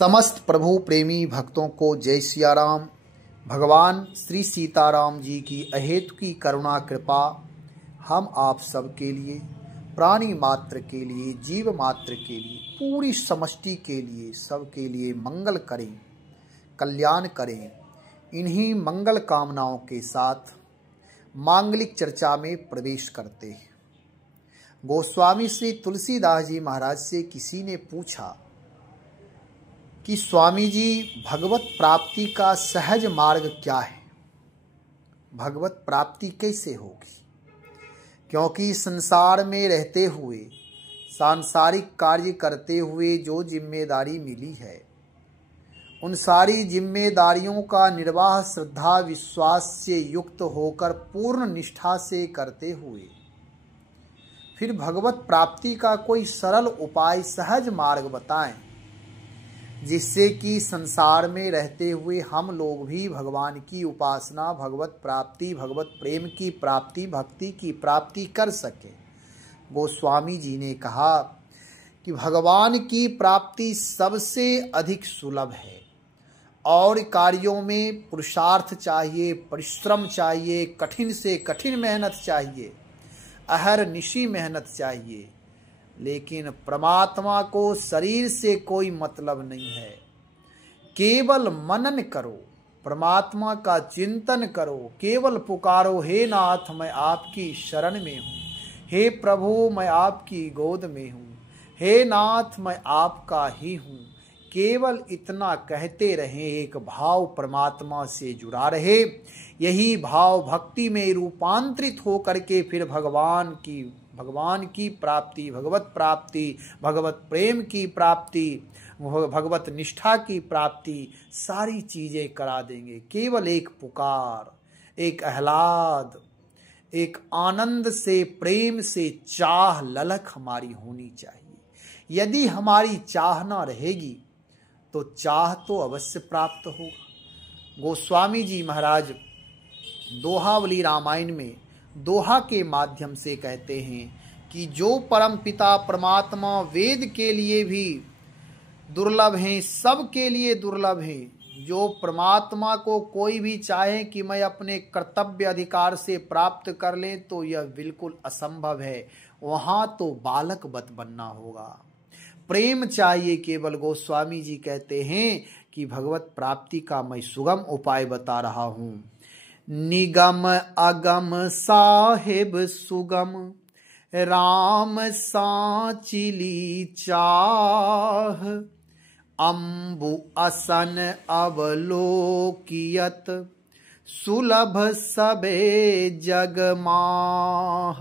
समस्त प्रभु प्रेमी भक्तों को जय सिया राम। भगवान श्री सीताराम जी की अहेतु की करुणा कृपा हम आप सब के लिए, प्राणी मात्र के लिए, जीव मात्र के लिए, पूरी समष्टि के लिए, सबके लिए मंगल करें, कल्याण करें। इन्हीं मंगल कामनाओं के साथ मांगलिक चर्चा में प्रवेश करते हैं। गोस्वामी श्री तुलसीदास जी महाराज से किसी ने पूछा कि स्वामी जी, भगवत प्राप्ति का सहज मार्ग क्या है? भगवत प्राप्ति कैसे होगी? क्योंकि संसार में रहते हुए, सांसारिक कार्य करते हुए जो जिम्मेदारी मिली है, उन सारी जिम्मेदारियों का निर्वाह श्रद्धा विश्वास से युक्त होकर पूर्ण निष्ठा से करते हुए फिर भगवत प्राप्ति का कोई सरल उपाय, सहज मार्ग बताएं, जिससे कि संसार में रहते हुए हम लोग भी भगवान की उपासना, भगवत प्राप्ति, भगवत प्रेम की प्राप्ति, भक्ति की प्राप्ति कर सके। गोस्वामी जी ने कहा कि भगवान की प्राप्ति सबसे अधिक सुलभ है और कार्यों में पुरुषार्थ चाहिए, परिश्रम चाहिए, कठिन से कठिन मेहनत चाहिए, अहरनिशी मेहनत चाहिए। लेकिन परमात्मा को शरीर से कोई मतलब नहीं है। केवल मनन करो, परमात्मा का चिंतन करो, केवल पुकारो, हे नाथ मैं आपकी शरण में हूँ, हे प्रभु मैं आपकी गोद में हूँ, हे नाथ मैं आपका ही हूँ। केवल इतना कहते रहें, एक भाव परमात्मा से जुड़ा रहे। यही भाव भक्ति में रूपांतरित होकर के फिर भगवान की प्राप्ति, भगवत प्राप्ति, भगवत प्रेम की प्राप्ति, भगवत निष्ठा की प्राप्ति, सारी चीजें करा देंगे। केवल एक पुकार, एक आह्लाद, एक आनंद से, प्रेम से चाह, ललक हमारी होनी चाहिए। यदि हमारी चाह ना रहेगी तो चाह तो अवश्य प्राप्त होगा। गोस्वामी जी महाराज दोहावली रामायण में दोहा के माध्यम से कहते हैं कि जो परम पिता परमात्मा वेद के लिए भी दुर्लभ हैं, सबके लिए दुर्लभ हैं, जो परमात्मा को कोई भी चाहे कि मैं अपने कर्तव्य अधिकार से प्राप्त कर ले तो यह बिल्कुल असंभव है। वहां तो बालक वत बनना होगा, प्रेम चाहिए केवल। गोस्वामी जी कहते हैं कि भगवत प्राप्ति का मैं सुगम उपाय बता रहा हूं। निगम अगम साहिब सुगम, राम सांचिली चाह, अम्बु असन अवलोकियत, सुलभ सबे जगमाह।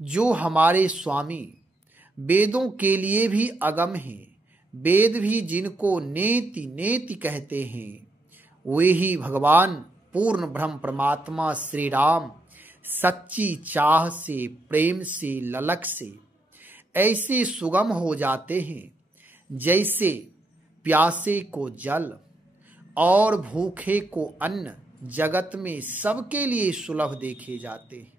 जो हमारे स्वामी वेदों के लिए भी अगम हैं, वेद भी जिनको नेति नेति कहते हैं, वे ही भगवान पूर्ण ब्रह्म परमात्मा श्री राम सच्ची चाह से, प्रेम से, ललक से ऐसे सुगम हो जाते हैं जैसे प्यासे को जल और भूखे को अन्न जगत में सबके लिए सुलभ देखे जाते हैं।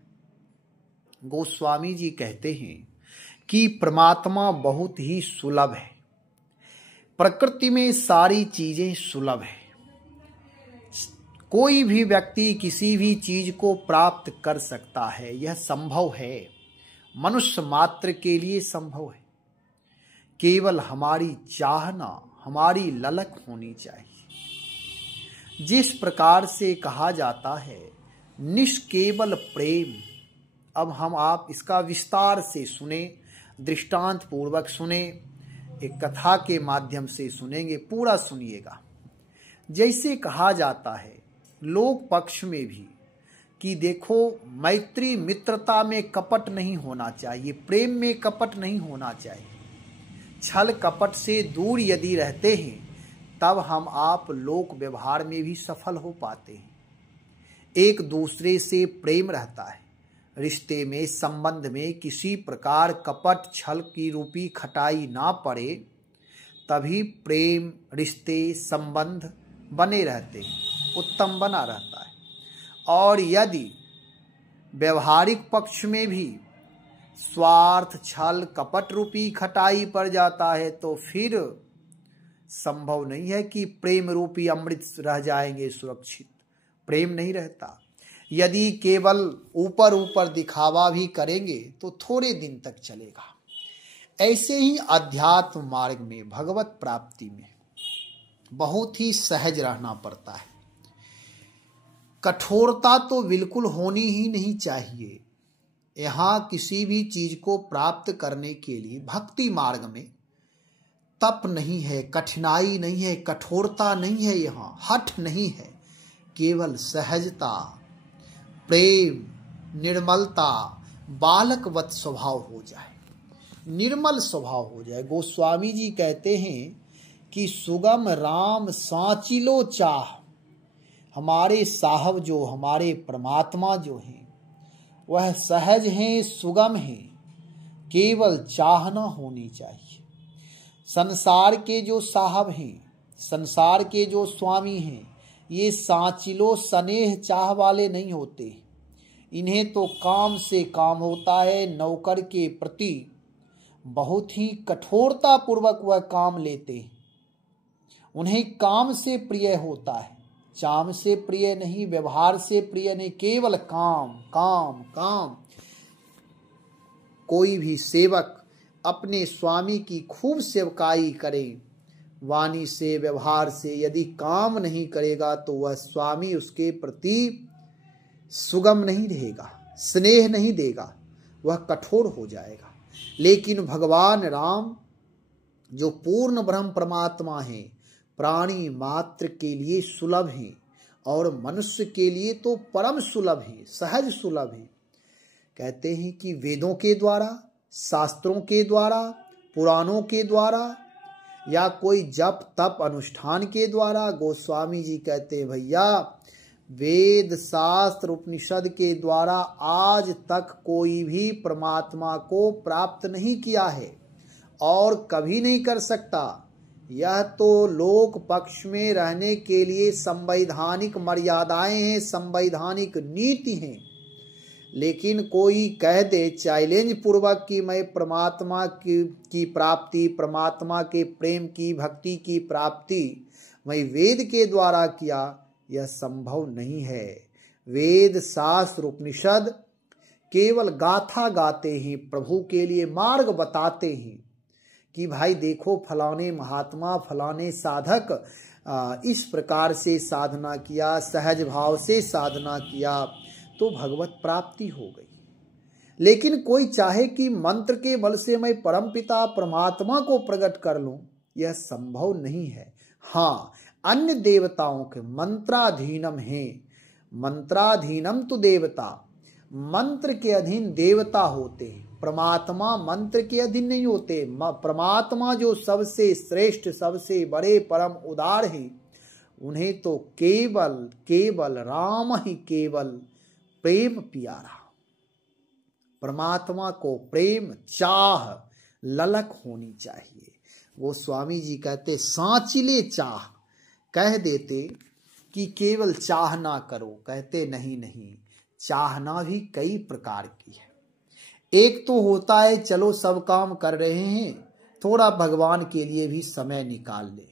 गोस्वामी जी कहते हैं कि परमात्मा बहुत ही सुलभ है। प्रकृति में सारी चीजें सुलभ है। कोई भी व्यक्ति किसी भी चीज को प्राप्त कर सकता है, यह संभव है, मनुष्य मात्र के लिए संभव है। केवल हमारी चाहना, हमारी ललक होनी चाहिए। जिस प्रकार से कहा जाता है निष्केवल प्रेम, अब हम आप इसका विस्तार से सुने, दृष्टांत पूर्वक सुने, एक कथा के माध्यम से सुनेंगे, पूरा सुनिएगा। जैसे कहा जाता है लोक पक्ष में भी कि देखो, मैत्री मित्रता में कपट नहीं होना चाहिए, प्रेम में कपट नहीं होना चाहिए। छल कपट से दूर यदि रहते हैं तब हम आप लोक व्यवहार में भी सफल हो पाते हैं। एक दूसरे से प्रेम रहता है, रिश्ते में, संबंध में किसी प्रकार कपट छल की रूपी खटाई ना पड़े, तभी प्रेम, रिश्ते, संबंध बने रहते हैं, उत्तम बना रहता है। और यदि व्यवहारिक पक्ष में भी स्वार्थ, छल, कपट रूपी खटाई पड़ जाता है तो फिर संभव नहीं है कि प्रेम रूपी अमृत रह जाएंगे सुरक्षित। प्रेम नहीं रहता। यदि केवल ऊपर ऊपर दिखावा भी करेंगे तो थोड़े दिन तक चलेगा। ऐसे ही अध्यात्म मार्ग में, भगवत प्राप्ति में बहुत ही सहज रहना पड़ता है। कठोरता तो बिल्कुल होनी ही नहीं चाहिए। यहाँ किसी भी चीज को प्राप्त करने के लिए भक्ति मार्ग में तप नहीं है, कठिनाई नहीं है, कठोरता नहीं है, यहाँ हठ नहीं है, केवल सहजता, प्रेम, निर्मलता, बालकवत स्वभाव हो जाए, निर्मल स्वभाव हो जाए। गोस्वामी जी कहते हैं कि सुगम राम सांचिलो चाह। हमारे साहब जो, हमारे परमात्मा जो हैं वह सहज हैं, सुगम हैं, केवल चाहना होनी चाहिए। संसार के जो साहब हैं, संसार के जो स्वामी हैं, ये सांचिलो स्नेह चाह वाले नहीं होते। इन्हें तो काम से काम होता है। नौकर के प्रति बहुत ही कठोरता पूर्वक वह काम लेते हैं। उन्हें काम से प्रिय होता है, चाम से प्रिय नहीं, व्यवहार से प्रिय नहीं, केवल काम काम काम। कोई भी सेवक अपने स्वामी की खूब सेवकाई करे, वाणी से, व्यवहार से, यदि काम नहीं करेगा तो वह स्वामी उसके प्रति सुगम नहीं रहेगा, स्नेह नहीं देगा, वह कठोर हो जाएगा। लेकिन भगवान राम जो पूर्ण ब्रह्म परमात्मा हैं, प्राणी मात्र के लिए सुलभ हैं और मनुष्य के लिए तो परम सुलभ हैं, सहज सुलभ हैं। कहते हैं कि वेदों के द्वारा, शास्त्रों के द्वारा, पुराणों के द्वारा या कोई जप तप अनुष्ठान के द्वारा, गोस्वामी जी कहते हैं भैया वेद शास्त्र उपनिषद के द्वारा आज तक कोई भी परमात्मा को प्राप्त नहीं किया है और कभी नहीं कर सकता। यह तो लोक पक्ष में रहने के लिए संवैधानिक मर्यादाएं हैं, संवैधानिक नीति हैं। लेकिन कोई कह दे चैलेंज पूर्वक कि मैं परमात्मा की प्राप्ति, परमात्मा के प्रेम की, भक्ति की प्राप्ति मैं वेद के द्वारा किया, यह संभव नहीं है। वेद शास्त्र उपनिषद केवल गाथा गाते हैं, प्रभु के लिए मार्ग बताते हैं कि भाई देखो फलाने महात्मा, फलाने साधक इस प्रकार से साधना किया, सहज भाव से साधना किया तो भगवत प्राप्ति हो गई। लेकिन कोई चाहे कि मंत्र के बल से मैं परमपिता परमात्मा को प्रकट कर लूं, यह संभव नहीं है। हाँ, अन्य देवताओं के मंत्राधीनम है, मंत्राधीनम तो देवता, मंत्र के अधीन देवता होते हैं, परमात्मा मंत्र के अधीन नहीं होते। परमात्मा जो सबसे श्रेष्ठ, सबसे बड़े, परम उदार हैं, उन्हें तो केवल केवल राम ही केवल प्रेम प्यारा। परमात्मा को प्रेम चाह ललक होनी चाहिए। वो स्वामी जी कहते सांचिले चाह, कह देते कि केवल चाह ना करो, कहते नहीं नहीं, चाहना भी कई प्रकार की है। एक तो होता है चलो सब काम कर रहे हैं, थोड़ा भगवान के लिए भी समय निकाल ले,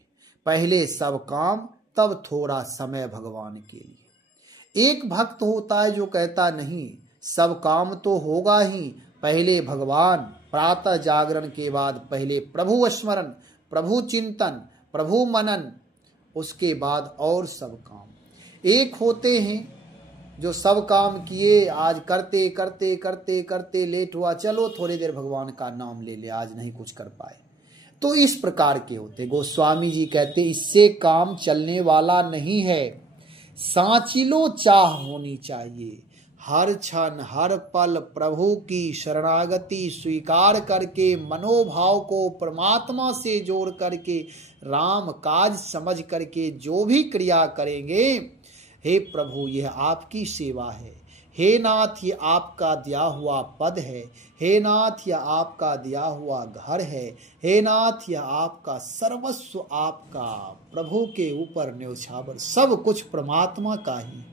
पहले सब काम तब थोड़ा समय भगवान के लिए। एक भक्त होता है जो कहता नहीं, सब काम तो होगा ही, पहले भगवान, प्रातः जागरण के बाद पहले प्रभु स्मरण, प्रभु चिंतन, प्रभु मनन, उसके बाद और सब काम। एक होते हैं जो सब काम किए, आज करते करते करते करते लेट हुआ, चलो थोड़ी देर भगवान का नाम ले ले, आज नहीं कुछ कर पाए, तो इस प्रकार के होते। गोस्वामी जी कहते इससे काम चलने वाला नहीं है। सांचिलो चाह होनी चाहिए, हर क्षण हर पल प्रभु की शरणागति स्वीकार करके, मनोभाव को परमात्मा से जोड़ करके, राम काज समझ करके जो भी क्रिया करेंगे, हे प्रभु यह आपकी सेवा है, हे नाथ ये आपका दिया हुआ पद है, हे नाथ यह आपका दिया हुआ घर है, हे नाथ यह आपका सर्वस्व, आपका प्रभु के ऊपर न्यौछावर, सब कुछ परमात्मा का ही।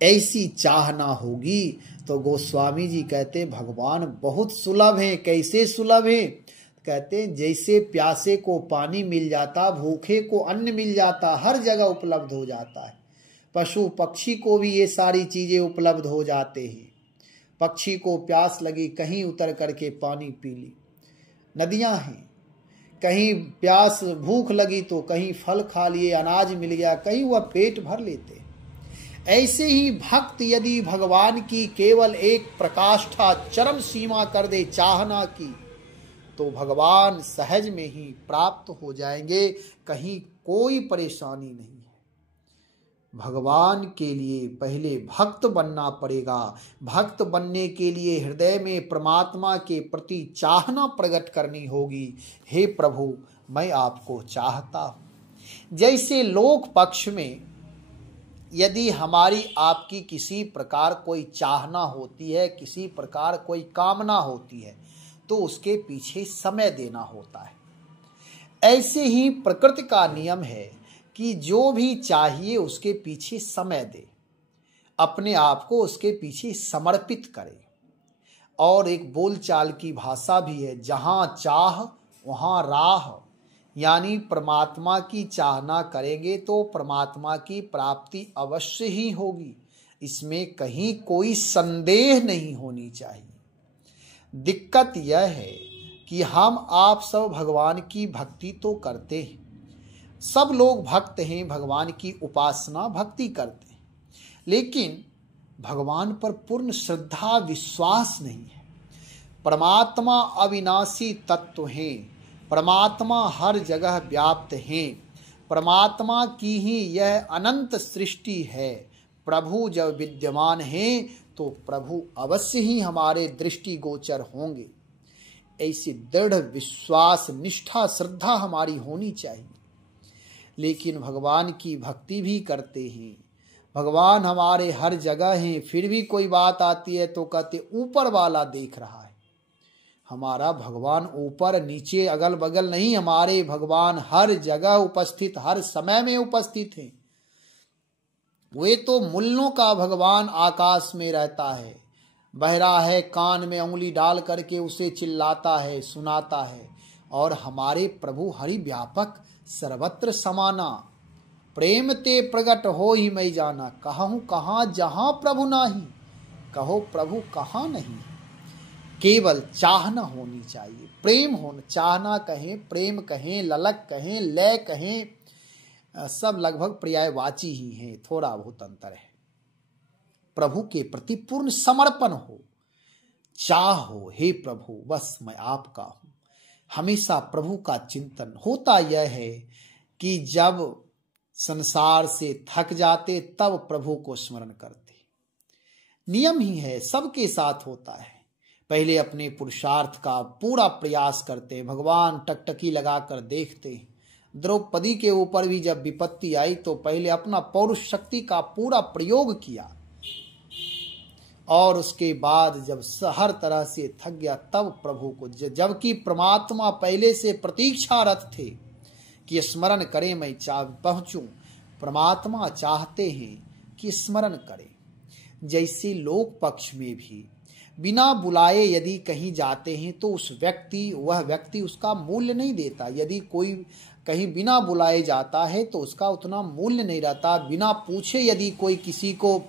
ऐसी चाहना होगी तो गोस्वामी जी कहते भगवान बहुत सुलभ हैं। कैसे सुलभ हैं? कहते हैं जैसे प्यासे को पानी मिल जाता, भूखे को अन्न मिल जाता, हर जगह उपलब्ध हो जाता है। पशु पक्षी को भी ये सारी चीजें उपलब्ध हो जाते हैं। पक्षी को प्यास लगी, कहीं उतर करके पानी पी ली। नदियां हैं, कहीं प्यास भूख लगी तो कहीं फल खा लिए, अनाज मिल गया, कहीं वह पेट भर लेते। ऐसे ही भक्त यदि भगवान की केवल एक प्रकाष्ठा चरम सीमा कर दे चाहना की, तो भगवान सहज में ही प्राप्त हो जाएंगे, कहीं कोई परेशानी नहीं है। भगवान के लिए पहले भक्त बनना पड़ेगा। भक्त बनने के लिए हृदय में परमात्मा के प्रति चाहना प्रकट करनी होगी। हे प्रभु, मैं आपको चाहता हूं। जैसे लोक पक्ष में यदि हमारी आपकी किसी प्रकार कोई चाहना होती है, किसी प्रकार कोई कामना होती है, तो उसके पीछे समय देना होता है। ऐसे ही प्रकृति का नियम है कि जो भी चाहिए उसके पीछे समय दे, अपने आप को उसके पीछे समर्पित करे। और एक बोलचाल की भाषा भी है, जहां चाह वहां राह, यानी परमात्मा की चाहना करेंगे तो परमात्मा की प्राप्ति अवश्य ही होगी, इसमें कहीं कोई संदेह नहीं होनी चाहिए। दिक्कत यह है कि हम आप सब भगवान की भक्ति तो करते हैं, सब लोग भक्त हैं, भगवान की उपासना भक्ति करते हैं, लेकिन भगवान पर पूर्ण श्रद्धा विश्वास नहीं है। परमात्मा अविनाशी तत्व हैं, परमात्मा हर जगह व्याप्त हैं, परमात्मा की ही यह अनंत सृष्टि है। प्रभु जब विद्यमान हैं तो प्रभु अवश्य ही हमारे दृष्टिगोचर होंगे। ऐसी दृढ़ विश्वास, निष्ठा, श्रद्धा हमारी होनी चाहिए। लेकिन भगवान की भक्ति भी करते हैं, भगवान हमारे हर जगह हैं, फिर भी कोई बात आती है तो कहते ऊपर वाला देख रहा है। हमारा भगवान ऊपर नीचे अगल बगल नहीं, हमारे भगवान हर जगह उपस्थित, हर समय में उपस्थित हैं। वे तो मुल्लों का भगवान आकाश में रहता है, बहरा है, कान में उंगली डाल करके उसे चिल्लाता है, सुनाता है। और हमारे प्रभु हरि व्यापक सर्वत्र समाना, प्रेम ते प्रगट हो ही मैं जाना, कहूँ कहाँ जहाँ प्रभु नाही, कहो प्रभु कहाँ नहीं। केवल चाहना होनी चाहिए, प्रेम होना, चाहना कहें, प्रेम कहें, ललक कहें, लय कहें, सब लगभग पर्यायवाची ही हैं, थोड़ा बहुत अंतर है। प्रभु के प्रति पूर्ण समर्पण हो, चाह हो, हे प्रभु बस मैं आपका हूं। हमेशा प्रभु का चिंतन होता यह है कि जब संसार से थक जाते तब प्रभु को स्मरण करते। नियम ही है, सबके साथ होता है। पहले अपने पुरुषार्थ का पूरा प्रयास करते, भगवान टकटकी लगाकर देखते। द्रौपदी के ऊपर भी जब विपत्ति आई तो पहले अपना पौरुष शक्ति का पूरा प्रयोग किया, और उसके बाद जब हर तरह से थक गया तब प्रभु को, जबकि परमात्मा पहले से प्रतीक्षारत थे कि स्मरण करें, मैं पहुंचूं। परमात्मा चाहते हैं कि स्मरण करें। जैसे लोक पक्ष में भी बिना बुलाए यदि कहीं जाते हैं तो वह व्यक्ति उसका मूल्य नहीं देता। यदि कोई कहीं बिना बुलाए जाता है तो उसका उतना मूल्य नहीं रहता। बिना पूछे यदि कोई किसी को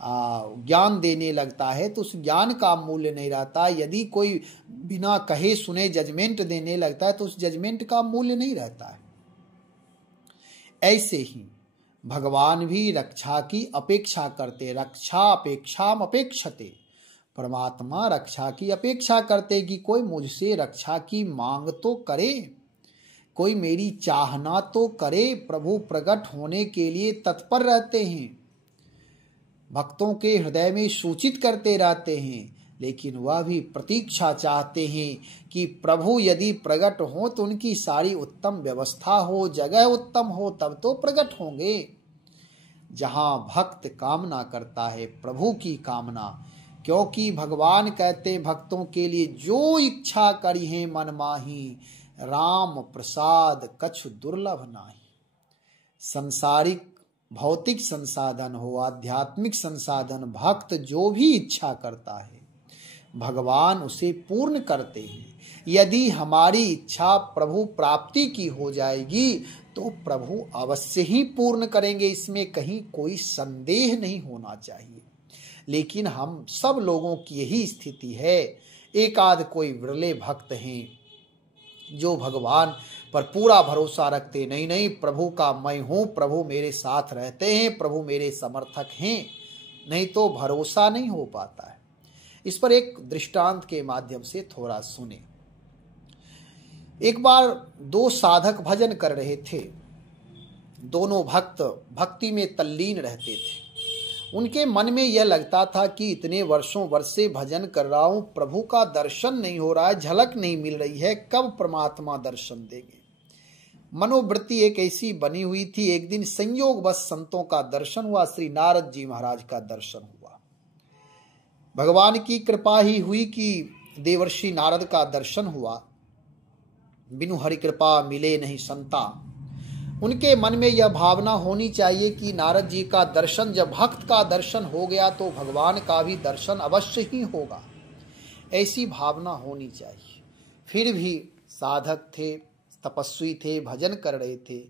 ज्ञान देने लगता है तो उस ज्ञान का मूल्य नहीं रहता। यदि कोई बिना कहे सुने जजमेंट देने लगता है तो उस जजमेंट का मूल्य नहीं रहता है। ऐसे ही भगवान भी रक्षा की अपेक्षा करते, रक्षा अपेक्षाम अपेक्षते। परमात्मा रक्षा की अपेक्षा करते कि कोई मुझसे रक्षा की मांग तो करे, कोई मेरी चाहना तो करे। प्रभु प्रकट होने के लिए तत्पर रहते हैं, भक्तों के हृदय में सूचित करते रहते हैं, लेकिन वह भी प्रतीक्षा चाहते हैं कि प्रभु यदि प्रकट हो तो उनकी सारी उत्तम व्यवस्था हो, जगह उत्तम हो, तब तो प्रकट होंगे। जहां भक्त कामना करता है प्रभु की कामना, क्योंकि भगवान कहते हैं भक्तों के लिए जो इच्छा करी है मन माही, राम प्रसाद कछु दुर्लभ नाही। संसारिक भौतिक संसाधन हो, आध्यात्मिक संसाधन, भक्त जो भी इच्छा करता है भगवान उसे पूर्ण करते हैं। यदि हमारी इच्छा प्रभु प्राप्ति की हो जाएगी तो प्रभु अवश्य ही पूर्ण करेंगे, इसमें कहीं कोई संदेह नहीं होना चाहिए। लेकिन हम सब लोगों की यही स्थिति है। एक आध कोई विरले भक्त हैं जो भगवान पर पूरा भरोसा रखते, नहीं नहीं प्रभु का मैं हूं, प्रभु मेरे साथ रहते हैं, प्रभु मेरे समर्थक हैं, नहीं तो भरोसा नहीं हो पाता है। इस पर एक दृष्टांत के माध्यम से थोड़ा सुने। एक बार दो साधक भजन कर रहे थे। दोनों भक्त भक्ति में तल्लीन रहते थे। उनके मन में यह लगता था कि इतने वर्ष से भजन कर रहा हूं, प्रभु का दर्शन नहीं हो रहा है, झलक नहीं मिल रही है, कब परमात्मा दर्शन देंगे। मनोवृत्ति एक ऐसी बनी हुई थी। एक दिन संयोगवश संतों का दर्शन हुआ, श्री नारद जी महाराज का दर्शन हुआ। भगवान की कृपा ही हुई कि देवर्षि नारद का दर्शन हुआ। बिनु हरि कृपा मिले नहीं संता। उनके मन में यह भावना होनी चाहिए कि नारद जी का दर्शन, जब भक्त का दर्शन हो गया तो भगवान का भी दर्शन अवश्य ही होगा, ऐसी भावना होनी चाहिए। फिर भी साधक थे, तपस्वी थे, भजन कर रहे थे।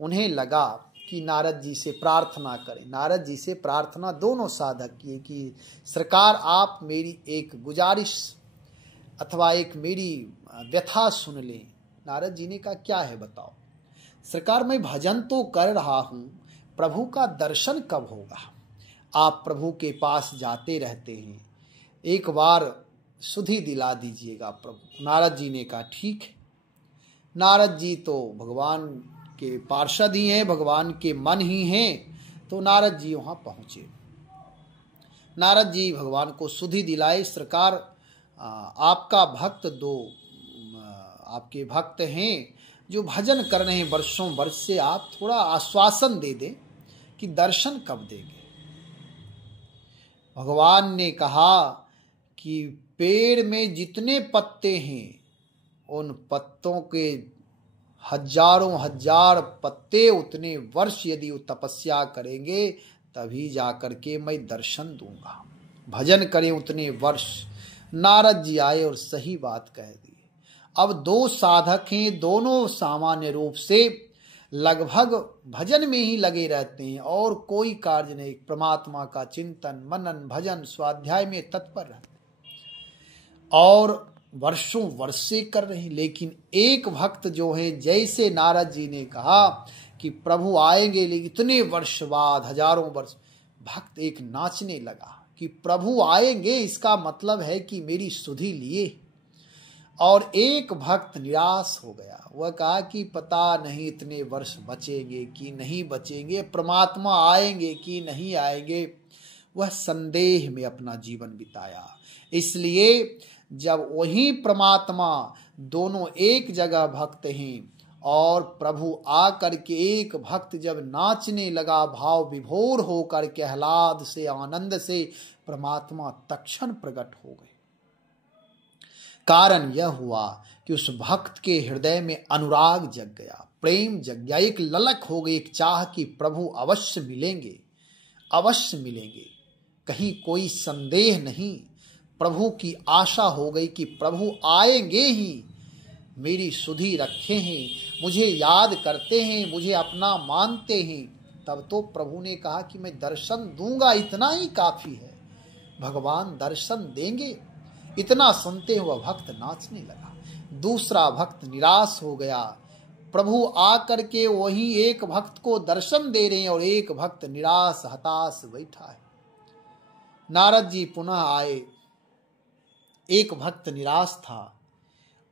उन्हें लगा कि नारद जी से प्रार्थना करें। नारद जी से प्रार्थना दोनों साधक किए कि सरकार आप मेरी एक गुजारिश अथवा एक मेरी व्यथा सुन लें। नारद जी ने कहा क्या है बताओ। सरकार मैं भजन तो कर रहा हूं, प्रभु का दर्शन कब होगा? आप प्रभु के पास जाते रहते हैं, एक बार सुधि दिला दीजिएगा प्रभु। नारद जी ने कहा ठीक है। नारद जी तो भगवान के पार्षद ही हैं, भगवान के मन ही हैं, तो नारद जी वहां पहुंचे। नारद जी भगवान को सुधि दिलाए, सरकार आपका भक्त दो आपके भक्त हैं जो भजन कर रहे हैं वर्षों वर्ष से, आप थोड़ा आश्वासन दे दें कि दर्शन कब देंगे। भगवान ने कहा कि पेड़ में जितने पत्ते हैं उन पत्तों के हजारों हजार पत्ते, उतने वर्ष यदि वो तपस्या करेंगे तभी जाकर के मैं दर्शन दूंगा। भजन करें उतने वर्ष। नारद जी आए और सही बात कह दी। अब दो साधक हैं, दोनों सामान्य रूप से लगभग भजन में ही लगे रहते हैं और कोई कार्य नहीं, परमात्मा का चिंतन मनन भजन स्वाध्याय में तत्पर रहते और वर्षों वर्ष से कर रहे हैं। लेकिन एक भक्त जो है, जैसे नारद जी ने कहा कि प्रभु आएंगे लेकिन इतने वर्ष बाद, हजारों वर्ष, भक्त एक नाचने लगा कि प्रभु आएंगे, इसका मतलब है कि मेरी सुधि लिए। और एक भक्त निराश हो गया। वह कहा कि पता नहीं इतने वर्ष बचेंगे कि नहीं बचेंगे, परमात्मा आएंगे कि नहीं आएंगे। वह संदेह में अपना जीवन बिताया। इसलिए जब वही परमात्मा दोनों एक जगह भक्त हैं और प्रभु आकर के एक भक्त जब नाचने लगा, भाव विभोर होकर के आह्लाद से आनंद से, परमात्मा तत्क्षण प्रकट हो गए। कारण यह हुआ कि उस भक्त के हृदय में अनुराग जग गया, प्रेम जग गया, एक ललक हो गई, एक चाह कि प्रभु अवश्य मिलेंगे, अवश्य मिलेंगे, कहीं कोई संदेह नहीं। प्रभु की आशा हो गई कि प्रभु आएंगे ही, मेरी सुधि रखे हैं, मुझे याद करते हैं, मुझे अपना मानते हैं। तब तो प्रभु ने कहा कि मैं दर्शन दूंगा, इतना ही काफी है, भगवान दर्शन देंगे। इतना सुनते हुए भक्त नाचने लगा। दूसरा भक्त निराश हो गया। प्रभु आकर के वही एक भक्त को दर्शन दे रहे हैं और एक भक्त निराश हताश बैठा है। नारद जी पुनः आए। एक भक्त निराश था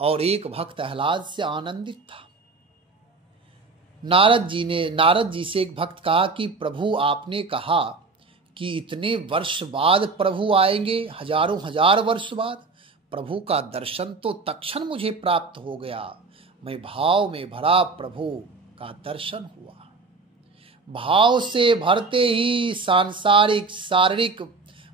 और एक भक्त आह्लाद से आनंदित था। नारद जी से एक भक्त कहा कि प्रभु आपने कहा कि इतने वर्ष बाद प्रभु आएंगे, हजारों हजार वर्ष बाद। प्रभु का दर्शन तो तत्क्षण मुझे प्राप्त हो गया। मैं भाव में भरा, प्रभु का दर्शन हुआ। भाव से भरते ही सांसारिक शारीरिक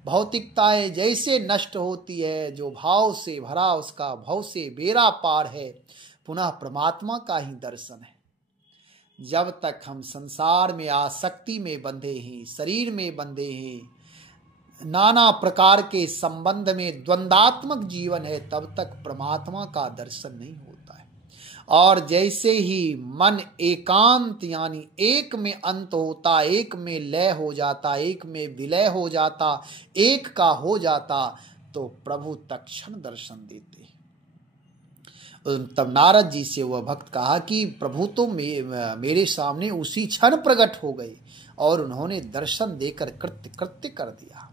भौतिकताएं जैसे नष्ट होती है, जो भाव से भरा उसका भाव से बेड़ा पार है। पुनः परमात्मा का ही दर्शन है। जब तक हम संसार में आसक्ति में बंधे हैं, शरीर में बंधे हैं, नाना प्रकार के संबंध में द्वंदात्मक जीवन है, तब तक परमात्मा का दर्शन नहीं होता है। और जैसे ही मन एकांत यानी एक में अंत होता, एक में लय हो जाता, एक में विलय हो जाता, एक का हो जाता, तो प्रभु तत्क्षण दर्शन देते हैं। तब नारद जी से वह भक्त कहा कि प्रभु तो मेरे सामने उसी क्षण प्रकट हो गए और उन्होंने दर्शन देकर कृत्य कर दिया।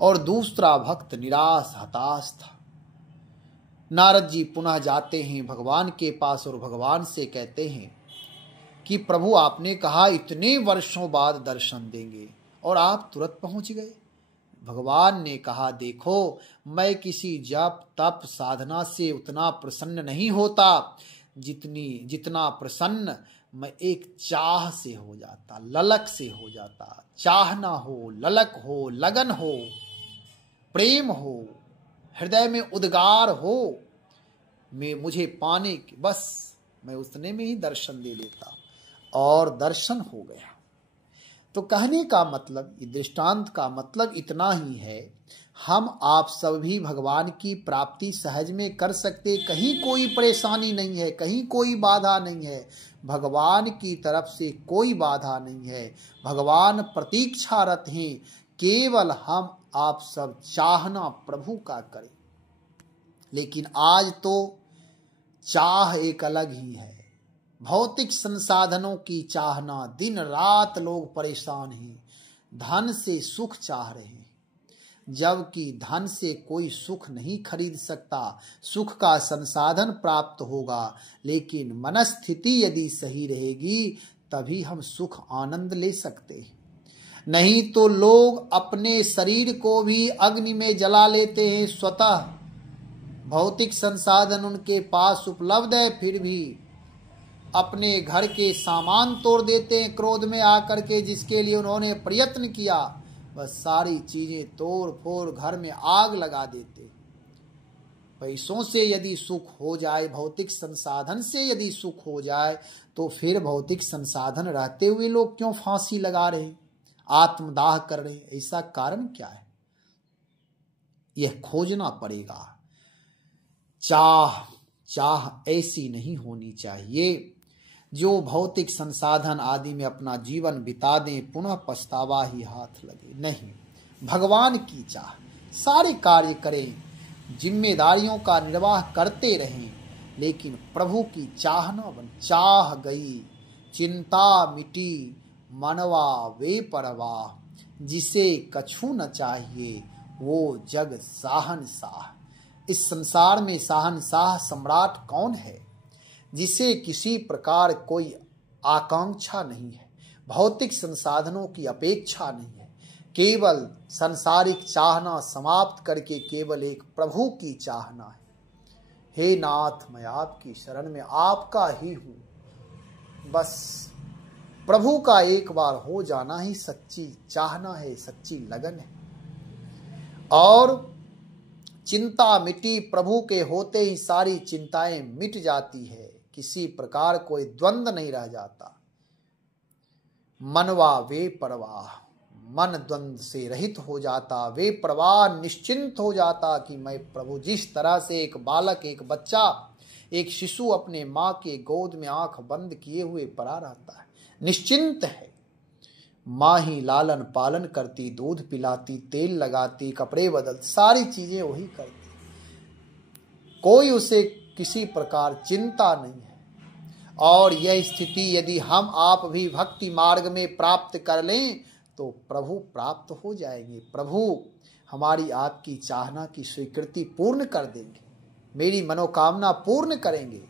और दूसरा भक्त निराश हताश था। नारद जी पुनः जाते हैं भगवान के पास और भगवान से कहते हैं कि प्रभु आपने कहा इतने वर्षों बाद दर्शन देंगे और आप तुरंत पहुंच गए। भगवान ने कहा देखो, मैं किसी जप तप साधना से उतना प्रसन्न नहीं होता जितना प्रसन्न मैं एक चाह से हो जाता, ललक से हो जाता। चाहना हो, ललक हो, लगन हो, प्रेम हो, हृदय में उद्गार हो, मुझे पाने की, बस मैं उतने में ही दर्शन दे लेता। और दर्शन हो गया। तो कहने का मतलब, दृष्टांत का मतलब इतना ही है, हम आप सभी भगवान की प्राप्ति सहज में कर सकते, कहीं कोई परेशानी नहीं है, कहीं कोई बाधा नहीं है, भगवान की तरफ से कोई बाधा नहीं है। भगवान प्रतीक्षारत हैं, केवल हम आप सब चाहना प्रभु का करें। लेकिन आज तो चाह एक अलग ही है, भौतिक संसाधनों की चाहना, दिन रात लोग परेशान हैं, धन से सुख चाह रहे हैं, जबकि धन से कोई सुख नहीं खरीद सकता। सुख का संसाधन प्राप्त होगा, लेकिन मनस्थिति यदि सही रहेगी तभी हम सुख आनंद ले सकते हैं। नहीं तो लोग अपने शरीर को भी अग्नि में जला लेते हैं स्वतः। भौतिक संसाधन उनके पास उपलब्ध है, फिर भी अपने घर के सामान तोड़ देते हैं क्रोध में आकर के, जिसके लिए उन्होंने प्रयत्न किया, बस सारी चीजें तोड़ फोड़ घर में आग लगा देते। पैसों से यदि सुख हो जाए, भौतिक संसाधन से यदि सुख हो जाए, तो फिर भौतिक संसाधन रहते हुए लोग क्यों फांसी लगा रहे हैं, आत्मदाह कर रहे हैं? ऐसा कारण क्या है? यह खोजना पड़ेगा। चाह ऐसी नहीं होनी चाहिए जो भौतिक संसाधन आदि में अपना जीवन बिता दें, पुनः पछतावा ही हाथ लगे। नहीं, भगवान की चाह, सारे कार्य करें, जिम्मेदारियों का निर्वाह करते रहें, लेकिन प्रभु की चाह न बन। चाह गई, चिंता मिटी, मनवा वे परवाह, जिसे कछु न चाहिए वो जग साहनशाह। इस संसार में साहनशाह सम्राट कौन है? जिसे किसी प्रकार कोई आकांक्षा नहीं है, भौतिक संसाधनों की अपेक्षा नहीं है, केवल संसारिक चाहना समाप्त करके केवल एक प्रभु की चाहना है। हे नाथ, मैं आपकी शरण में आपका ही हूं। बस प्रभु का एक बार हो जाना ही सच्ची चाहना है, सच्ची लगन है। और चिंता मिटी, प्रभु के होते ही सारी चिंताएं मिट जाती है, किसी प्रकार कोई द्वंद नहीं रह जाता। मनवा वे परवाह, मन द्वंद से रहित हो जाता, वे परवाह निश्चिंत हो जाता कि मैं प्रभु, जिस तरह से एक बालक, एक बच्चा, एक शिशु अपने माँ के गोद में आंख बंद किए हुए पड़ा रहता है, निश्चिंत है। माँ ही लालन पालन करती, दूध पिलाती, तेल लगाती, कपड़े बदलती, सारी चीजें वही करती, कोई उसे किसी प्रकार चिंता नहीं है। और यह स्थिति यदि हम आप भी भक्ति मार्ग में प्राप्त कर लें तो प्रभु प्राप्त हो जाएंगे। प्रभु हमारी आपकी चाहना की स्वीकृति पूर्ण कर देंगे, मेरी मनोकामना पूर्ण करेंगे।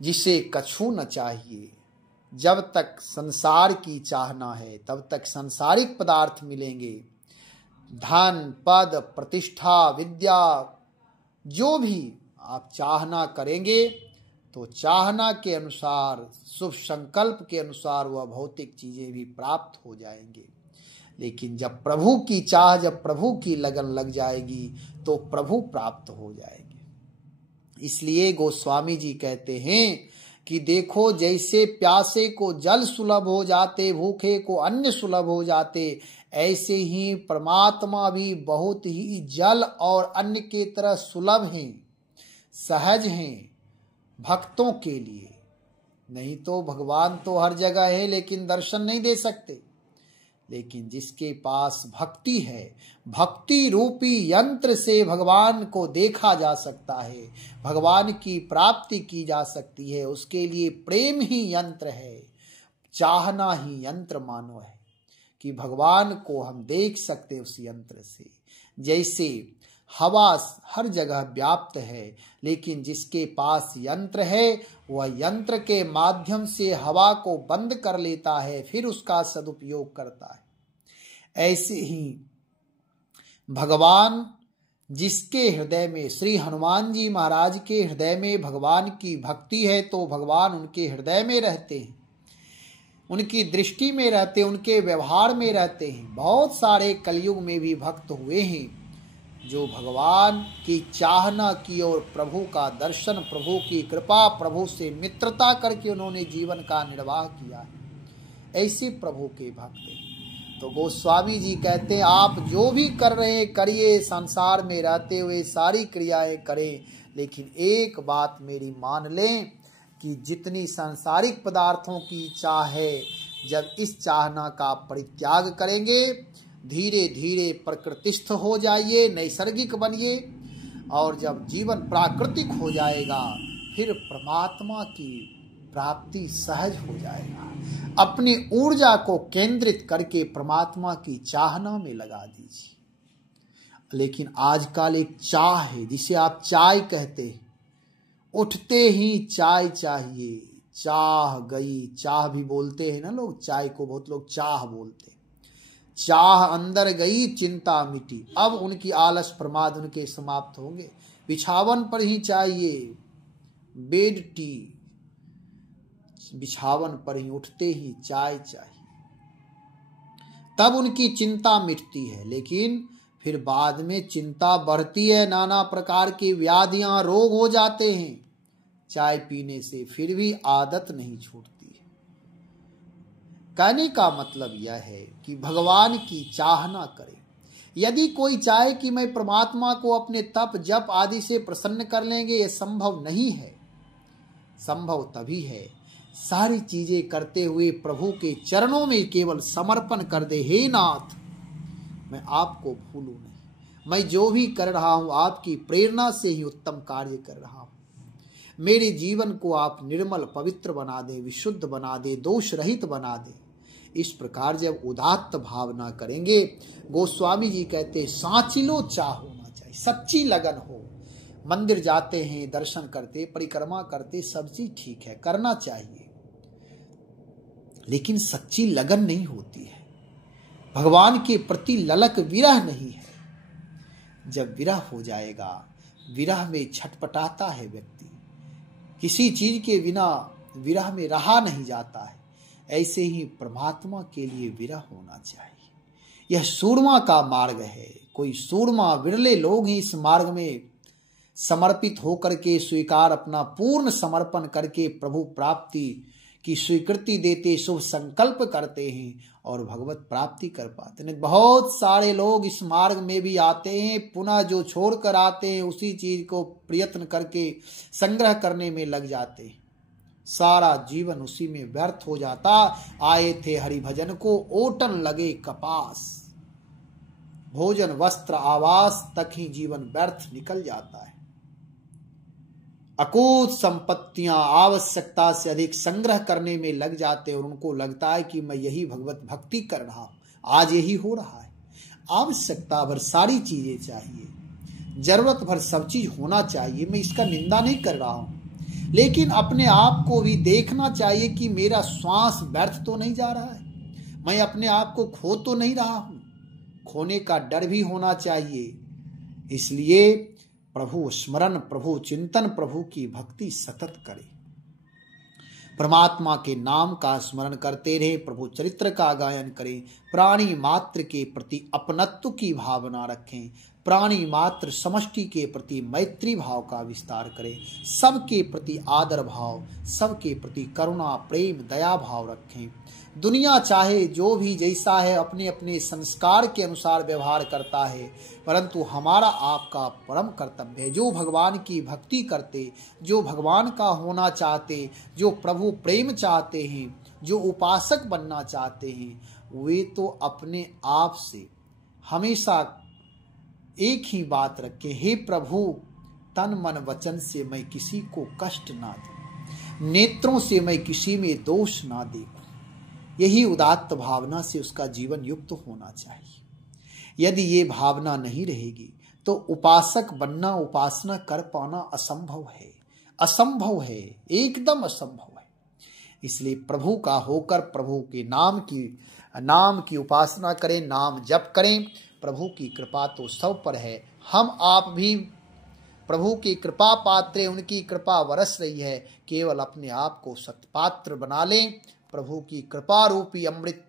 जिसे कछु न चाहिए, जब तक संसार की चाहना है तब तक सांसारिक पदार्थ मिलेंगे, धन पद प्रतिष्ठा विद्या, जो भी आप चाहना करेंगे तो चाहना के अनुसार, शुभ संकल्प के अनुसार वह भौतिक चीजें भी प्राप्त हो जाएंगे। लेकिन जब प्रभु की चाह, जब प्रभु की लगन लग जाएगी तो प्रभु प्राप्त हो जाएंगे। इसलिए गोस्वामी जी कहते हैं कि देखो, जैसे प्यासे को जल सुलभ हो जाते, भूखे को अन्न सुलभ हो जाते, ऐसे ही परमात्मा भी बहुत ही जल और अन्न के तरह सुलभ हैं, सहज हैं भक्तों के लिए। नहीं तो भगवान तो हर जगह है लेकिन दर्शन नहीं दे सकते। लेकिन जिसके पास भक्ति है, भक्ति रूपी यंत्र से भगवान को देखा जा सकता है, भगवान की प्राप्ति की जा सकती है। उसके लिए प्रेम ही यंत्र है, चाहना ही यंत्र मानो है कि भगवान को हम देख सकते उस यंत्र से। जैसे हवा हर जगह व्याप्त है, लेकिन जिसके पास यंत्र है वह यंत्र के माध्यम से हवा को बंद कर लेता है, फिर उसका सदुपयोग करता है। ऐसे ही भगवान जिसके हृदय में, श्री हनुमान जी महाराज के हृदय में भगवान की भक्ति है, तो भगवान उनके हृदय में रहते हैं, उनकी दृष्टि में रहते हैं, उनके व्यवहार में रहते हैं। बहुत सारे कलयुग में भी भक्त हुए हैं जो भगवान की चाहना की और प्रभु का दर्शन, प्रभु की कृपा, प्रभु से मित्रता करके उन्होंने जीवन का निर्वाह किया है। ऐसे प्रभु के भक्त हैं। तो गोस्वामी जी कहते हैं आप जो भी कर रहे हैं करिए, संसार में रहते हुए सारी क्रियाएं करें, लेकिन एक बात मेरी मान लें कि जितनी सांसारिक पदार्थों की चाह है, जब इस चाहना का परित्याग करेंगे, धीरे धीरे प्रकृतिस्थ हो जाइए, नैसर्गिक बनिए, और जब जीवन प्राकृतिक हो जाएगा फिर परमात्मा की प्राप्ति सहज हो जाएगा। अपनी ऊर्जा को केंद्रित करके परमात्मा की चाहना में लगा दीजिए। लेकिन आजकल एक चाह है जिसे आप चाय कहते हैं, उठते ही चाय चाहिए, चाह गई, चाह भी बोलते हैं ना लोग, चाय को बहुत लोग चाह बोलते हैं। चाह अंदर गई, चिंता मिटी। अब उनकी आलस प्रमाद उनके समाप्त होंगे। बिछावन पर ही चाहिए, बेड टी, बिछावन पर ही उठते ही चाय चाहिए, तब उनकी चिंता मिटती है। लेकिन फिर बाद में चिंता बढ़ती है, नाना प्रकार की व्याधियां, रोग हो जाते हैं चाय पीने से, फिर भी आदत नहीं छूटती है। कहने का मतलब यह है कि भगवान की चाहना करें। यदि कोई चाहे कि मैं परमात्मा को अपने तप जप आदि से प्रसन्न कर लेंगे, यह संभव नहीं है। संभव तभी है सारी चीजें करते हुए प्रभु के चरणों में केवल समर्पण कर दे, हे नाथ मैं आपको भूलूं नहीं, मैं जो भी कर रहा हूं आपकी प्रेरणा से ही उत्तम कार्य कर रहा हूं। मेरे जीवन को आप निर्मल पवित्र बना दे, विशुद्ध बना दे, दोष रहित बना दे। इस प्रकार जब उदात्त भावना करेंगे, गोस्वामी जी कहते सांचिलो चाह होना चाहिए, सच्ची लगन हो। मंदिर जाते हैं, दर्शन करते, परिक्रमा करते, सब चीज ठीक है, करना चाहिए, लेकिन सच्ची लगन नहीं होती है। भगवान के प्रति ललक विरह नहीं है। जब विरह हो जाएगा, विरह में छटपटाता है व्यक्ति, किसी चीज के बिना विरह में रहा नहीं जाता है। ऐसे ही परमात्मा के लिए विरह होना चाहिए। यह सूरमा का मार्ग है। कोई सूरमा, विरले लोग ही इस मार्ग में समर्पित होकर के स्वीकार, अपना पूर्ण समर्पण करके प्रभु प्राप्ति की स्वीकृति देते, शुभ संकल्प करते हैं और भगवत प्राप्ति कर पाते हैं। बहुत सारे लोग इस मार्ग में भी आते हैं, पुनः जो छोड़कर आते हैं उसी चीज को प्रयत्न करके संग्रह करने में लग जाते हैं। सारा जीवन उसी में व्यर्थ हो जाता। आए थे हरि भजन को, ओटन लगे कपास, भोजन वस्त्र आवास तक ही जीवन व्यर्थ निकल जाता है। अकूत संपत्तियां आवश्यकता से अधिक संग्रह करने में लग जाते हैं और उनको लगता है कि मैं यही भगवत भक्ति कर रहा हूं, आज यही हो रहा है। आवश्यकता भर सारी चीजें चाहिए, जरूरत भर सब चीज होना चाहिए, मैं इसका निंदा नहीं कर रहा हूं, लेकिन अपने आप को भी देखना चाहिए कि मेरा श्वास व्यर्थ तो नहीं जा रहा है, मैं अपने आप को खो तो नहीं रहा हूं। खोने का डर भी होना चाहिए। इसलिए प्रभु स्मरण, प्रभु चिंतन, प्रभु की भक्ति सतत करें, परमात्मा के नाम का स्मरण करते रहे, प्रभु चरित्र का गायन करें, प्राणी मात्र के प्रति अपनत्व की भावना रखें, प्राणी मात्र समष्टि के प्रति मैत्री भाव का विस्तार करें, सबके प्रति आदर भाव, सबके प्रति करुणा प्रेम दया भाव रखें। दुनिया चाहे जो भी जैसा है अपने अपने संस्कार के अनुसार व्यवहार करता है, परंतु हमारा आपका परम कर्तव्य है, जो भगवान की भक्ति करते, जो भगवान का होना चाहते, जो प्रभु प्रेम चाहते हैं, जो उपासक बनना चाहते हैं, वे तो अपने आप से हमेशा एक ही बात रखें, हे प्रभु तन मन वचन से मैं किसी को कष्ट ना दूं, नेत्रों से मैं किसी में दोष ना देखूं। यही उदात्त भावना से उसका जीवन युक्त होना चाहिए। यदि ये भावना नहीं रहेगी तो उपासक बनना, उपासना कर पाना असंभव है, असंभव है, एकदम असंभव है। इसलिए प्रभु का होकर प्रभु के नाम की उपासना करें, नाम जप करें। प्रभु की कृपा तो सब पर है, हम आप भी प्रभु की कृपा पात्र, उनकी कृपा बरस रही है, केवल अपने आप को सत्पात्र बना लें। प्रभु की कृपा रूपी अमृत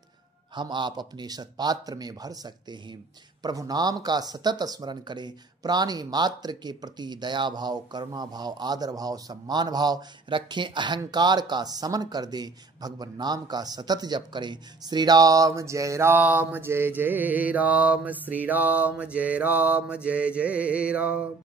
हम आप अपने सत्पात्र में भर सकते हैं। प्रभु नाम का सतत स्मरण करें, प्राणी मात्र के प्रति दया भाव, करुणा भाव, आदर भाव, सम्मान भाव रखें, अहंकार का समन कर दें, भगवान नाम का सतत जप करें। श्री राम जय राम जय जय राम, श्री राम जय जय राम।